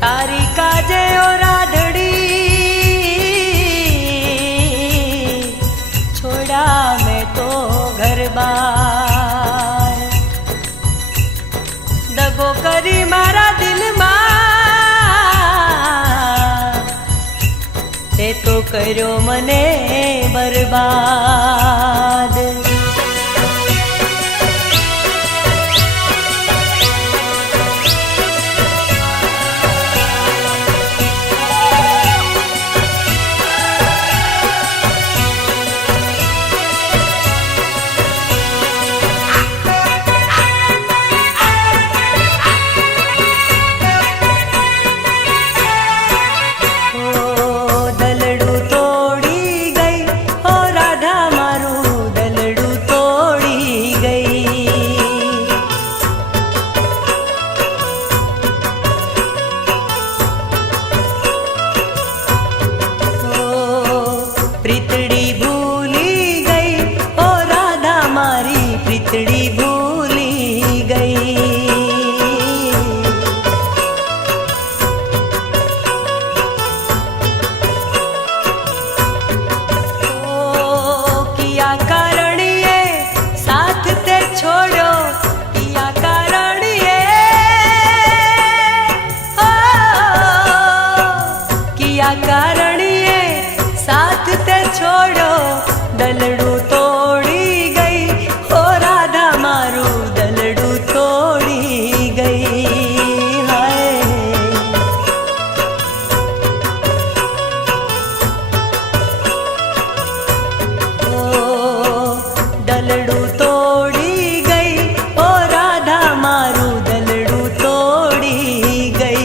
तारी काजे ओ राधड़ी छोड़ा मैं तो घर बार दगो करी मारा दिल ते तो करो मने बर्बाद। प्रीतड़ी भूली गई ओ राधा मारी प्रीतड़ी भूली गई। ओ किया कारण ये साथ ते छोड़ो किया कारण ये ओ किया कारण ये साथ ते छोड़ो दलड़ू तोड़ी गई ओ राधा मारू दलड़ू तोड़ी गई। हाय ओ दलड़ू तोड़ी गई ओ राधा मारू दलड़ू तोड़ी गई।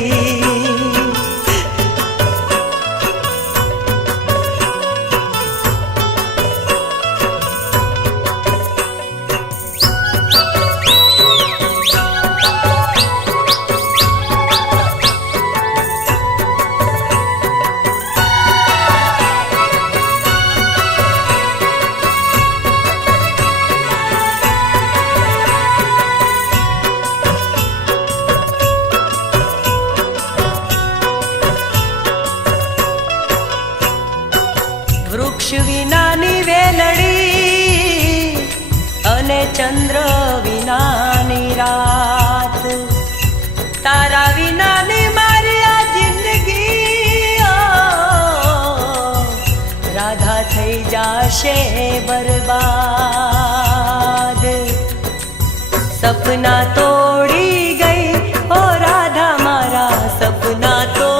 वृक्ष विनानी वेलड़ी अने चंद्र विनानी रात तारा विनानी मारी आ जिंदगी ओ राधा थई जाशे बर्बाद। सपना तोड़ी गई ओ राधा मारा सपना तो